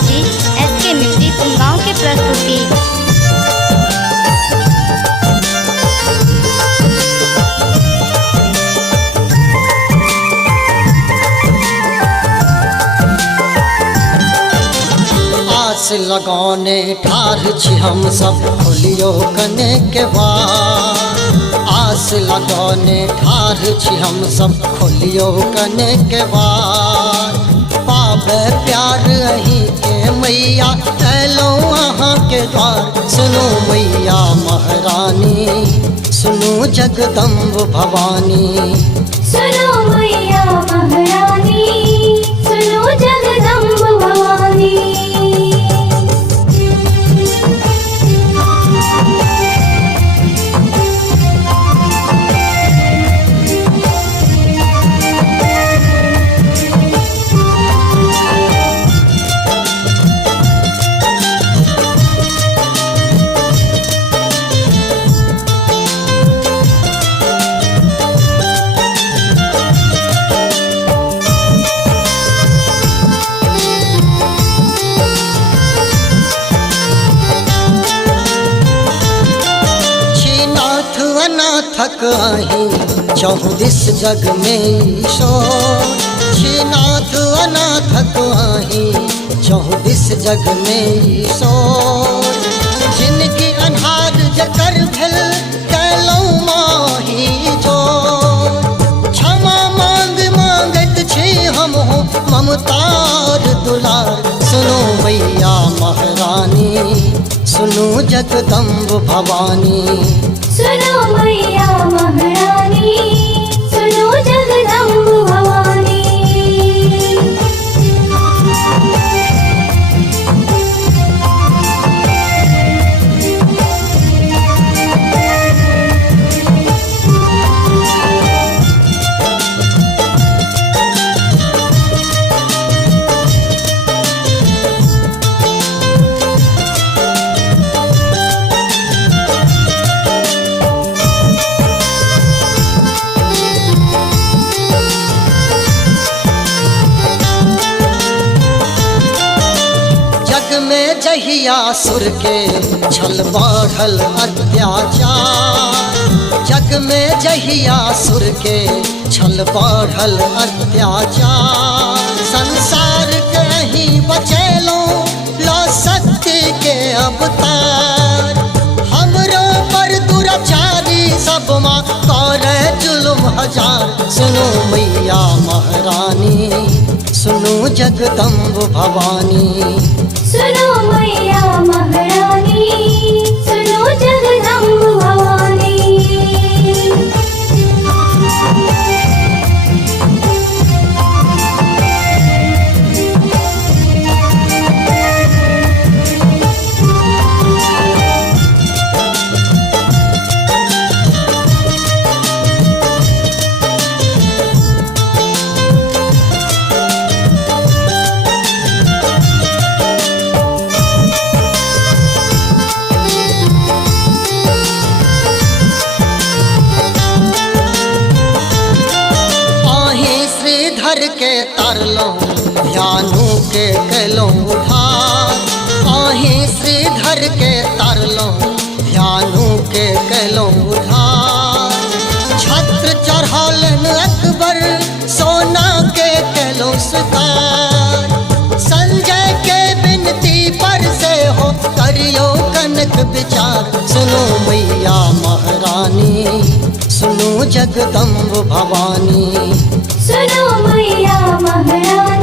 Music SK music गाँव की प्रस्तुति। आस लगाने ठार छी हम सब खोलियो कने के बाद। आस लगाने ठार छी हम सब खोलियो कने के बाद। पावे प्यार अहीं के मैया ऐलो अहाँ के द्वार। सुनो मैया महारानी, सुनो जगदम्ब भवानी। सुनो मैया महारानी, सुनो जगदम्ब भवानी। अनाथक आही चौदिस जग में ईशोर। नाथ अनाथक आही चौदिस जग में ईशोर। जिनकी अन्हार जकर भेल कैलौ माही जो। क्षमा मांग मांगत छी हम हो ममतार दुलार। सुनो मैया महारानी, सुनो जगदम्ब भवानी। सुनो मैया महारानी, सुनो जगदम्ब भवानी। में जहिया सुर के छल बढ़ल अत्याचार। जग में जहिया सुर के छल बढ़ल अत्याचार। संसार के ही बचेलो लो शक्ति के अवतार। हमरो पर दुराचारी सब माँ करे जुल्म हजार। सुनो मैया महारानी, सुनो जगदम्ब भवानी। सुनो मैया महारानी, सुनो जगदम्ब भवानी। धर के तरलो ध्यानु के कैलो उधार। आही श्रीधर के तरलो ध्यानु के कैलो उधार। छत्र चढ़ौलन अकबर सोना के कैलो सुतार। संजय के बिनती पर से हो करियो कनक विचार। सुनो मैया महारानी, सुनो जगदम्ब भवानी। सुनो मैया महारानी।